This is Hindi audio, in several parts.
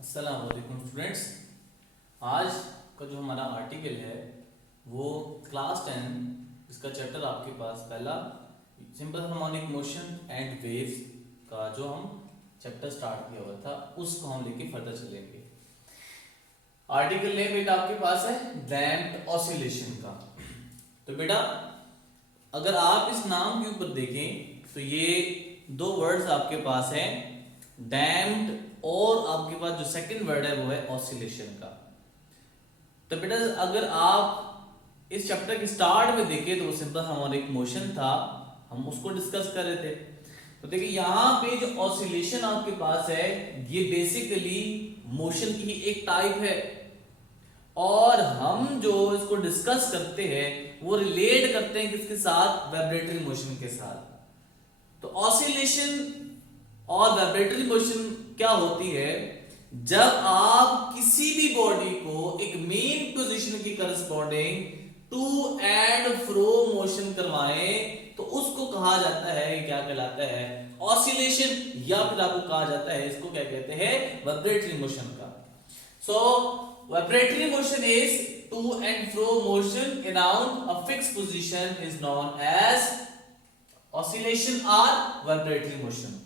अस्सलाम वालेकुम स्टूडेंट्स। आज का जो हमारा आर्टिकल है वो क्लास 10 इसका चैप्टर आपके पास पहला simple harmonic motion and waves का जो हम चैप्टर स्टार्ट किया हुआ था उसको हम लेके फर्दर चलेंगे। आर्टिकल नेम बेटा आपके पास है डैम्प्ड ऑसिलेशन का। तो बेटा अगर आप इस नाम के ऊपर देखें तो ये दो वर्ड्स आपके पास हैं, डैम्प्ड और आपके पास जो सेकंड वर्ड है वो है ऑसिलेशन का। तो बेटा अगर आप इस चैप्टर के स्टार्ट में देखें तो वो सिंपल हार्मोनिक मोशन था, हम उसको डिस्कस कर रहे थे। तो देखिए यहाँ पे जो ऑसिलेशन आपके पास है ये बेसिकली मोशन की ही एक टाइप है और हम जो इसको डिस्कस करते हैं वो रिलेट करते हैं किसके साथ, वाइब्रेटरी मोशन के साथ। तो ऑसिलेशन और वाइब्रेटरी मोशन क्या होती है, जब आप किसी भी बॉडी को एक मेन पोजीशन की corresponding to and fro motion करवाएं तो उसको कहा जाता है, क्या कहलाता है, ऑसिलेशन, या फिर आपको कहा जाता है इसको क्या कहते हैं, वाइब्रेटरी मोशन का। So vibratory motion is to and fro motion around a fixed position is known as oscillation और वाइब्रेटरी मोशन।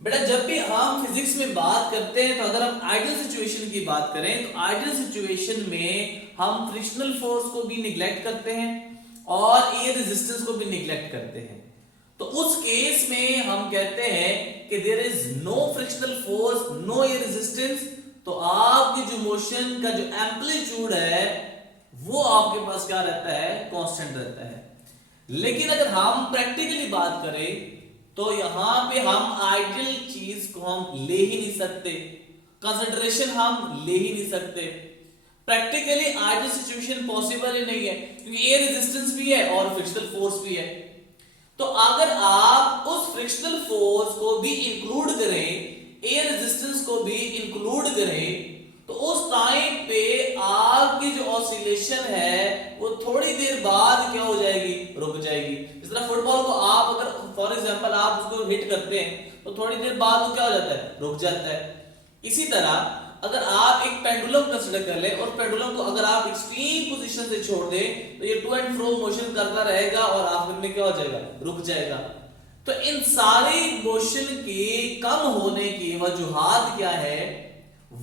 बेटा जब भी हम फिजिक्स में बात करते हैं तो अगर हम आइडियल सिचुएशन की बात करें तो आइडियल सिचुएशन में हम फ्रिक्शनल फोर्स को भी निग्लेक्ट करते हैं और एयर रेजिस्टेंस को भी निग्लेक्ट करते हैं। तो उस केस में हम कहते हैं कि there is no frictional force, no air resistance, तो आपकी जो मोशन का जो एम्पलीट्यूड है वो आपके पास क्या रहता है, कांस्टेंट रहता है। लेकिन अगर हम प्रैक्टिकली बात करें तो यहां पे हम आइडियल चीज को हम ले ही नहीं सकते, कंसिडरेशन हम ले ही नहीं सकते। प्रैक्टिकली आइडियल सिचुएशन पॉसिबल ही नहीं है क्योंकि एयर रेजिस्टेंस भी है और फ्रिक्शनल फोर्स भी है। तो अगर आप उस फ्रिक्शनल फोर्स को भी इंक्लूड करें, एयर रेजिस्टेंस को भी इंक्लूड करें, तो उस टाइम पे आपकी जो ऑसिलेशन है वो थोड़ी देर बाद क्या हो जाएगी, रुक जाएगी। इस तरह फुटबॉल को आप अगर फॉर एग्जांपल आप उसको हिट करते हैं तो थोड़ी देर बाद वो क्या हो जाता है, रुक जाता है। इसी तरह अगर आप एक पेंडुलम कंसीडर कर ले और पेंडुलम को अगर आप एक्सट्रीम पोजीशन से छोड़ दें तो ये टू एंड फ्रो मोशन करता रहेगा और आखिर में क्या हो जाएगा, रुक जाएगा। तो इन सारे मोशन के कम होने की वजूहात क्या है,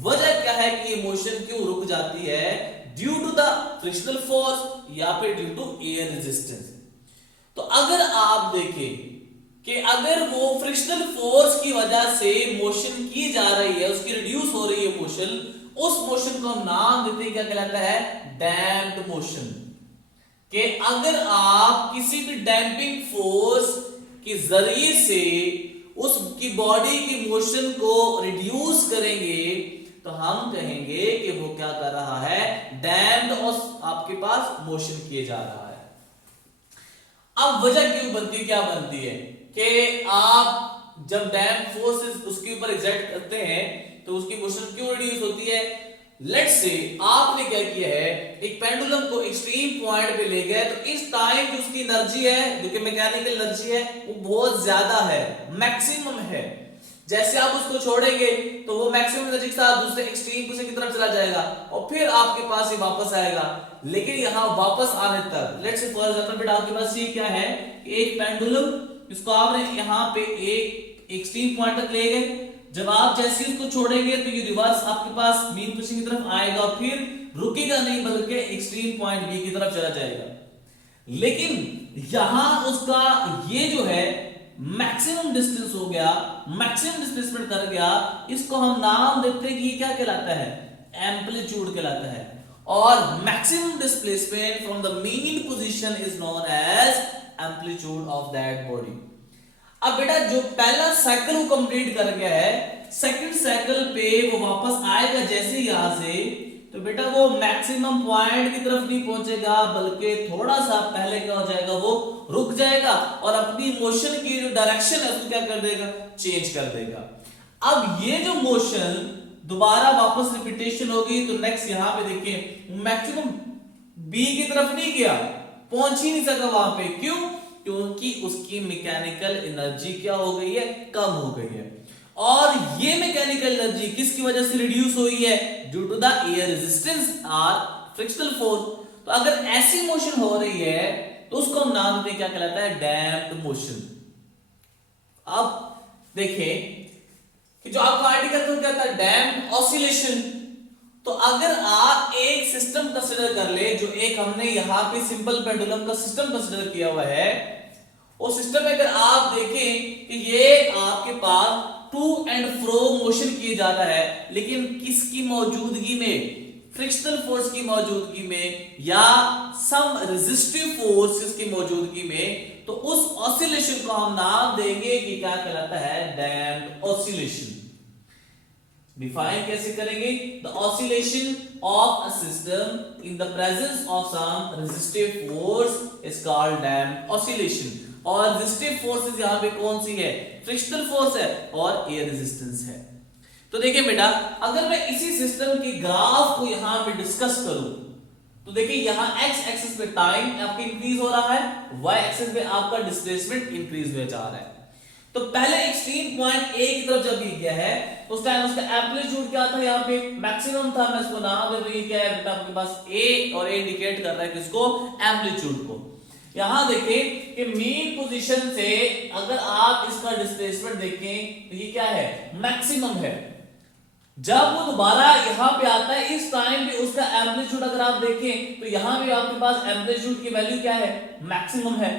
वजह क्या है कि ये मोशन क्यों रुक जाती है, due to the frictional force या फिर ड्यू टू एयर रेजिस्टेंस। तो अगर आप देखें कि अगर वो फ्रिक्शनल फोर्स की वजह से मोशन की जा रही है, उसकी रिड्यूस हो रही है मोशन, उस मोशन को हम नाम देते हैं, क्या कहलाता है, डैम्प्ड मोशन। कि अगर आप किसी भी डैम्पिंग फोर्स के जरिए से उसकी बॉडी की मोशन को रिड्यूस करेंगे तो हम कहेंगे कि वो क्या कर रहा है, डैम्प्ड और आपके पास मोशन किए जा रहा है। अब वजह क्यों बनती है, क्या बनती है कि आप जब डैम्प फोर्स उसके ऊपर एग्जर्ट करते हैं तो उसकी मोशन क्यों रिड्यूस होती है। लेट्स से आपने क्या किया है, एक पेंडुलम को एक्सट्रीम पॉइंट पे ले गए तो इस टाइम जो उसकी एनर्जी है, जो कि मैकेनिकल एनर्जी है, वो बहुत ज्यादा है, मैक्सिमम है। जैसे आप उसको छोड़ेंगे तो वो मैक्सिमम एनर्जी के साथ दूसरे एक्सट्रीम पोजीशन की तरफ चला जाएगा और फिर आपके पास ये वापस आएगा। लेकिन यहां वापस आने तक लेट्स से फॉर एग्जांपल बेटा आपके पास ये क्या है, एक पेंडुलम, इसको आपने यहां पे एक एक्सट्रीम पॉइंट तक ले गए, जब आप जैसे उसको छोड़ेंगे तो ये रिवर्स आपके पास मीन पोजीशन की तरफ आएगा और फिर रुकेगा नहीं बल्कि एक्सट्रीम पॉइंट बी की तरफ चला जाएगा। लेकिन यहां उसका ये जो है मैक्सिमम डिस्टेंस हो गया, मैक्सिमम डिस्प्लेसमेंट कर गया, इसको हम नाम देते हैं कि ये क्या कहलाता है, एम्पलीट्यूड कहलाता है। और maximum displacement from the mean position is known as amplitude of that body. अब बेटा जो पहला साइकिल वो कंप्लीट कर गया है, सेकंड साइकिल पे वो वापस आएगा जैसे यहां से, तो बेटा वो मैक्सिमम पॉइंट की तरफ नहीं पहुंचेगा बल्कि थोड़ा सा पहले क्या हो जाएगा, वो रुक जाएगा और अपनी मोशन की जो डायरेक्शन है उसको क्या कर देगा, चेंज कर देगा। अब ये जो मोशन दोबारा वापस रिपीटेशन होगी तो नेक्स्ट यहां पे देखिए मैक्सिमम बी की तरफ नहीं गया, पहुंच ही नहीं सका वहां पे, क्यों, क्योंकि उसकी मैकेनिकल एनर्जी क्या हो गई है, कम हो गई है। और ये मैकेनिकल एनर्जी किसकी वजह से रिड्यूस हुई है? Due to the air resistance और फ्रिक्शनल फोर्स। तो अगर ऐसी मोशन हो रही है तो उसको हम नाम देते हैं, क्या कहलाता है? Damped motion. अब देखें कि जो आपका आर्टिकल तो क्या था? Damped oscillation. तो अगर आप एक सिस्टम कंसीडर कर ले, जो एक हमने यहां पे सिंपल पेंडुलम का सिस्टम कंसीडर किया हुआ है, उस सिस्टम में अगर आप देखें कि ये आपके पास टू एंड फ्रो मोशन किए जाता है, लेकिन किसकी मौजूदगी में? फ्रिक्शनल फोर्स की मौजूदगी में या सम रेजिस्टिव फोर्सेस की मौजूदगी में, तो उस ऑसिलेशन को हम नाम देंगे कि क्या कहलाता है? Damped oscillation. डिफाइन कैसे करेंगे? The oscillation of a system in the presence of some resistive force is called damped oscillation. और रेजिस्टिव फोर्सेस यहां पे कौन सी है? फ्रिक्शनल फोर्स है और एयर रेजिस्टेंस है। तो देखिए बेटा, अगर मैं इसी सिस्टम की ग्राफ को यहां पे डिस्कस करूं, तो देखिए यहां एक्स एक्सिस पे टाइम आपका इंक्रीज हो रहा है, वाई एक्सिस पे आपका डिस्प्लेसमेंट इंक्रीज हुए जा रहा है। तो पहले एक्सट्रीम पॉइंट ए की तरफ जब ये गया है, उस टाइम उसका एम्पलीट्यूड क्या था? यहाँ पे मैक्सिमम था। मैं इसको नाम दे दूं, ये क्या है बेटा आपके पास? ए, और ए इंडिकेट कर रहा है किसको? एम्पलीट्यूड को। यहां देखिए कि मीन पोजीशन से अगर आप इसका डिस्प्लेसमेंट देखें तो ये क्या है? मैक्सिमम है। जब वो दोबारा यहां पे आता है, इस टाइम पे उसका एम्पलीट्यूड अगर आप देखें तो यहां भी आपके पास एम्पलीट्यूड की वैल्यू क्या है? मैक्सिमम है।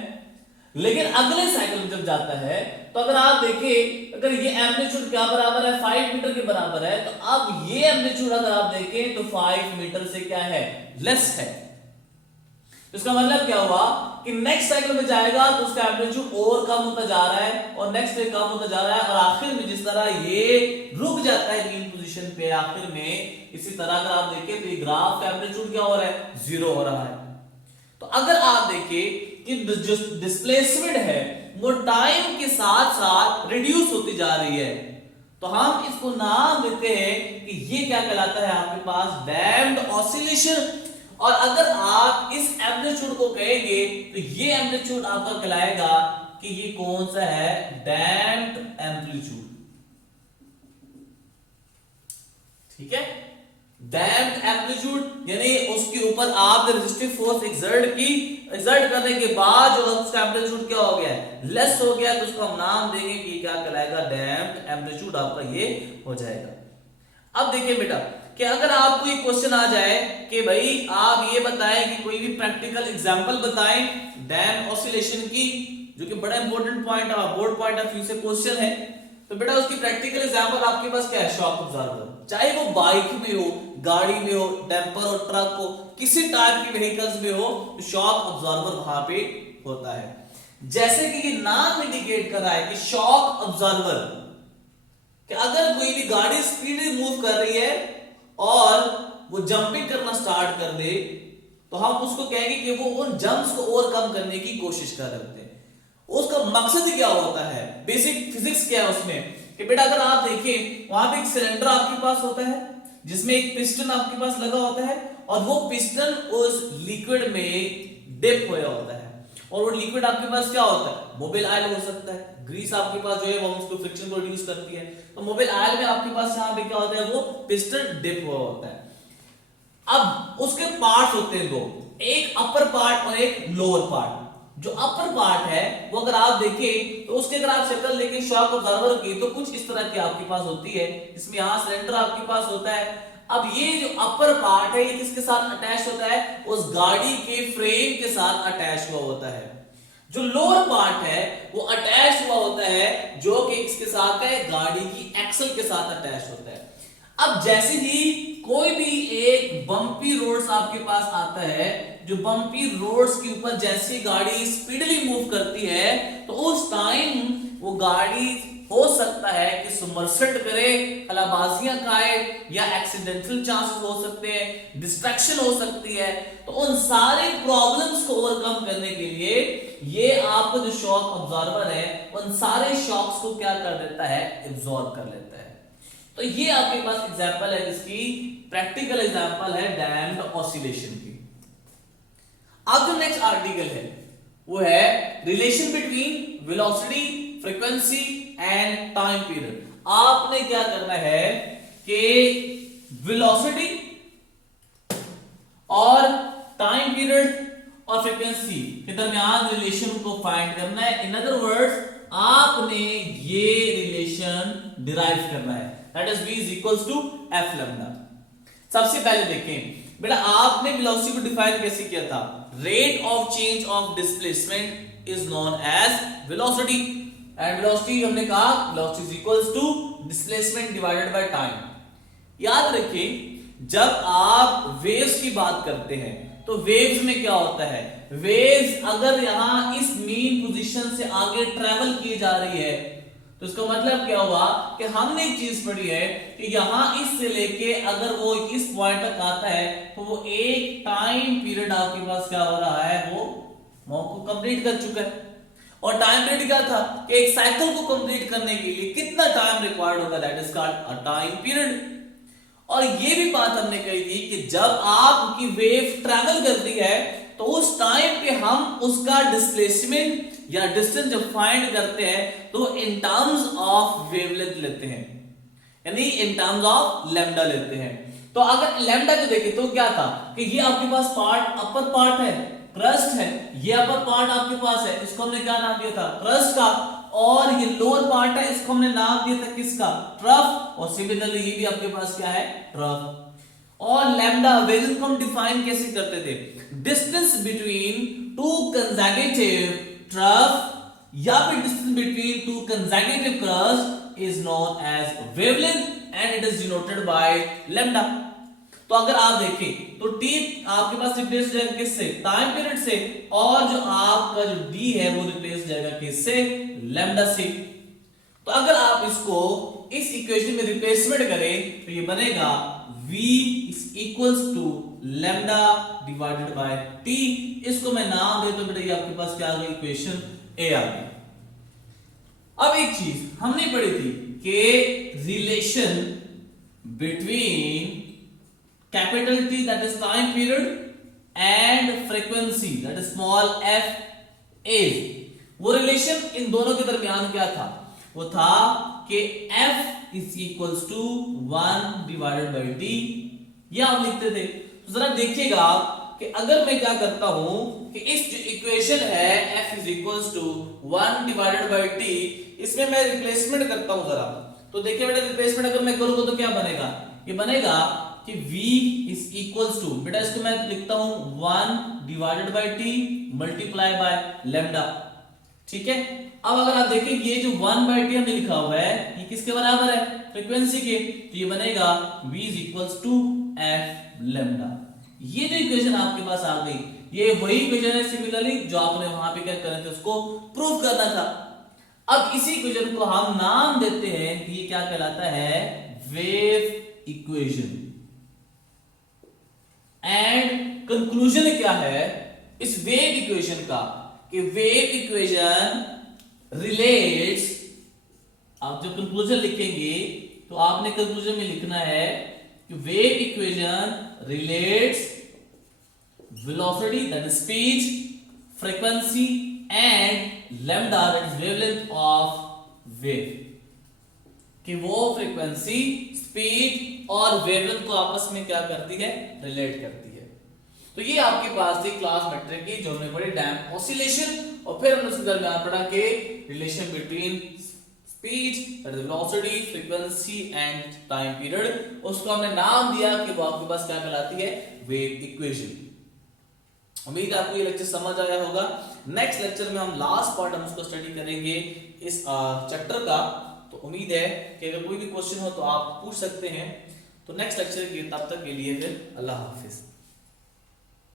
लेकिन अगले साइकिल में जब जाता है, तो अगर आप देखें, अगर ये एम्पलीट्यूड क्या बराबर है? 5 मीटर के बराबर है, तो अब ये एम्पलीट्यूड अगर आप देखें तो 5 मीटर से क्या है? लेस है। इसका मतलब क्या हुआ कि नेक्स्ट साइकिल में जाएगा तो उसका एम्पलीट्यूड और कम होता जा रहा है, और नेक्स्ट पे कम होता जा रहा है, और आखिर में जिस तरह ये रुक जाता है मीन पोजीशन पे, आखिर में इसी तरह अगर आप देखें तो ये ग्राफ का एम्पलीट्यूड क्या हो रहा है? 0 हो रहा है। तो अगर आप देखें कि जो डिस्प्लेसमेंट है वो टाइम के साथ साथ रिड्यूस होती जा रही है, तो हम इसको नाम देते हैं कि ये क्या कहलाता है? आपके पास डैम्प्ड ऑसिलेशन। और अगर आप इस एम्पलीट्यूड को कहेंगे तो ये एम्पलीट्यूड आपका कहलाएगा कि ये कौन सा है? Damped amplitude. ठीक है, डैम्प्ड एम्पलीट्यूड, यानी उसके ऊपर आपने रेजिस्टिव फोर्स एक्सर्ट करने के बाद जो उसका एम्पलीट्यूड क्या हो गया है? लेस हो गया, तो उसको हम नाम देंगे कि क्या कहलाएगा? डैम्प्ड एम्पलीट्यूड आपका ये हो जाएगा। अब देखिए बेटा कि अगर आपको ये क्वेश्चन आ जाए कि भाई आप ये बताएं कि कोई भी प्रैक्टिकल एग्जांपल बताएं डैम्प्ड ऑसिलेशन की, जो कि बड़ा इंपॉर्टेंट पॉइंट है, बोर्ड पॉइंट ऑफ व्यू से क्वेश्चन है, तो बेटा उसकी प्रैक्टिकल एग्जांपल आपके पास क्या है? Shock observer. चाहे वो बाइक में हो, गाड़ी में हो, टेम्पर हो, ट्रक हो, किसी टाइप की व्हीकल्स में हो, तो शॉक ऑब्जर्वर वहां पे होता है। जैसे कि ये नाम इंडिकेट कर रहा है कि शॉक ऑब्जर्वर, कि अगर कोई भी गाड़ी स्पीड में मूव कर रही है और वो जंपिंग करना स्टार्ट कर दे, तो हम उसको कहेंगे कि वो उन जंप्स को ओवरकम करने की कोशिश कर रहे होते हैं। उसका मकसद क्या होता है? बेसिक फिजिक्स क्या है उसमें कि बेटा अगर आप देखें, वहां पे एक सिलेंडर आपके पास होता है जिसमें एक पिस्टन आपके पास लगा होता है, और वो पिस्टन उस लिक्विड में डिप होया होता है, और वो लिक्विड आपके पास क्या होता है? मोबिल ऑयल हो सकता है, ग्रीस आपके पास जो है वो उसको फ्रिक्शन को रिड्यूस करती है। तो मोबिल ऑयल में आपके पास यहाँ पे क्या होता है? वो पिस्टन डिप हुआ होता है। अब उसके पार्ट होते हैं दो, एक अपर पार्ट और एक लोअर पार्ट। जो अपर पार्ट है वो अगर आप देखें तो उसके अगर आप शक्ल देखें शॉक ऑब्जर्वर की, तो कुछ इस तरह की आपके पास होती है, इसमें यहां सिलेंडर आपके पास होता है। अब ये जो अपर पार्ट है ये किसके साथ अटैच होता है? उस गाड़ी के फ्रेम के साथ अटैच हुआ होता है। जो लोअर पार्ट है वो अटैच हुआ होता है, जो कि इसके साथ है गाड़ी की एक्सल के साथ अटैच होता है। अब जैसे ही कोई भी एक बम्पी रोड्स आपके पास आता है, जो बम्पी रोड्स के ऊपर जैसी गाड़ी स्पीडली मूव करती है, तो उस टाइम वो गाड़ी हो सकता है कि सुमरसेट करे, खलाबाजियां खाए, या एक्सीडेंटल चांसेस हो सकते हैं, डिस्ट्रैक्शन हो सकती है। तो उन सारे प्रॉब्लम्स को ओवरकम करने के लिए ये आपका जो शॉक ऑब्जर्वर है उन सारे शॉक्स को क्या कर देता है? एब्जॉर्ब कर लेता है। तो ये आपके पास एग्जांपल है, जिसकी प्रैक्टिकल एग्जांपल है डैम्प्ड ऑसिलेशन की। अब जो नेक्स्ट आर्टिकल है वो है relation between velocity, frequency and time period. आपने क्या करना है कि वेलोसिटी और टाइम पीरियड और फ्रीक्वेंसी के दरमियान रिलेशन को फाइंड करना है। इन अदर वर्ड्स आपने ये रिलेशन डिराइव करना है, that is v is equals to f lambda। सबसे पहले देखें बेटा, आपने वेलोसिटी को डिफाइन कैसे किया था? Rate of change of displacement is known as velocity, and velocity हमने कहा velocity is equals to displacement divided by time. याद रखें, जब आप वेव्स की बात करते हैं तो वेव्स में क्या होता है, वेव्स अगर यहां इस मीन पोजीशन से आगे ट्रेवल की जा रही है तो इसका मतलब क्या हुआ कि हमने एक चीज पढ़ी है कि यहां इससे लेके अगर वो इस पॉइंट तक आता है तो वो एक टाइम पीरियड आपके पास क्या हो रहा है, वो को कंप्लीट कर चुका है। और टाइम पीरियड क्या था कि एक साइकिल को कंप्लीट करने के लिए कितना टाइम रिक्वायर्ड होगा, that is called a time period. और ये भी बात हमने कही थी कि जब आपकी वेव ट्रैवल करती है तो उस टाइम पे हम उसका डिस्प्लेसमेंट या डिस्टेंस जब फाइंड करते हैं तो इन टर्म्स ऑफ वेवलेंथ लेते हैं, यानी इन टर्म्स ऑफ लैम्डा लेते हैं। तो अगर लैम्डा को देखें तो क्या था कि ये आपके पास पार्ट अपर पार्ट है, क्रस्ट है, ये अपर पार्ट आपके पास है, इसको हमने क्या नाम दिया था, क्रस्ट का, और ये लोअर पार्ट है, इसको हमने नाम दिया था किसका, ट्रफ। और सिमिलरली ये भी आपके पास क्या है, ट्रफ। और लैम्डा वेवलेंथ को हम डिफाइन कैसे करते थे, distance between two consecutive trough या फिर distance between two consecutive crest is known as wavelength and it is denoted by lambda. तो अगर आप देखें तो टी आपके पास रिप्लेस हो जाएगा किससे, टाइम पीरियड से, और जो आपका जो डी है वो रिप्लेस हो जाएगा किससे, लैम्डा से। तो अगर आप इसको इस इक्वेशन में रिप्लेसमेंट करें तो ये बनेगा v is equals to lambda divided by t। इसको मैं नाम दे तो बेटा ये आपके पास क्या आ गई, इक्वेशन a आ गई। अब एक चीज हमने पढ़ी थी कि relation between capital T that is time period and frequency that is small f is, वो रिलेशन इन दोनों के दरमियान क्या था, वो था कि f is equals to 1 divided by t, ये आप लिखते थे। तो जरा देखिएगा आप कि अगर मैं क्या करता हूं कि इस जो इक्वेशन है f is equals to 1 divided by t, इसमें मैं रिप्लेसमेंट करता हूं जरा, तो देखिए बेटा रिप्लेसमेंट अगर मैं करूंगा तो क्या बनेगा, ये बनेगा कि v is equals to, बेटा इसको मैं लिखता हूं 1 divided by t multiply by lambda, ठीक है। अब अगर आप देखें ये जो 1 by t हमने लिखा हुआ है ये किसके बराबर है, फ्रीक्वेंसी के, तो ये बनेगा v is equals to f lambda। ये जो इक्वेशन आपके पास आ गई ये वही इक्वेशन है सिमिलरली जो आपने वहां पे क्या करना था, उसको प्रूव करना था। अब इसी इक्वेशन को हम नाम देते हैं कि ये क्या कहलाता है, वेव इक्वेशन। एंड कंक्लूजन क्या है इस वेव इक्वेशन का, कि वेव इक्वेशन रिलेट्स, आप जब कंक्लूजन लिखेंगे तो आपने कंक्लूजन में लिखना है कि wave equation relates velocity that is speed, frequency and lambda that is wavelength of wave, कि वो फ्रीक्वेंसी, स्पीड और वेवलेंथ को आपस में क्या करती है, रिलेट करती है। तो ये आपके पास थी क्लास मेट्रिक की जो हमने पढ़ी डैम्प ऑसिलेशन, और फिर हमने उसके दरमियान पढ़ा कि relation between speed that is velocity, frequency and time period, उसको हमने नाम दिया कि वो आपके पास क्या कहलाती है, वेव इक्वेशन। उम्मीद है आपको ये लेक्चर समझ आया होगा। नेक्स्ट लेक्चर में हम लास्ट पार्ट हम उसको स्टडी करेंगे इस चैप्टर का। तो उम्मीद है कि अगर कोई भी क्वेश्चन हो तो आप पूछ सकते हैं। तो नेक्स्ट लेक्चर के तब तक के लिए फिर अल्लाह हाफिज।